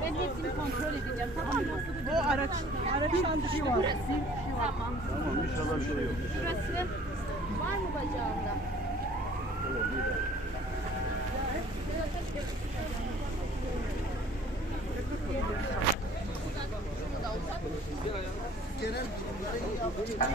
Ben hepsini kontrol edeceğim. Tamam mı? Bu araçtan dışı var. Tamam. Tamam inşallah bir şey yok. Şurası var mı bacağında? Genel bilimlere iyi yapacak.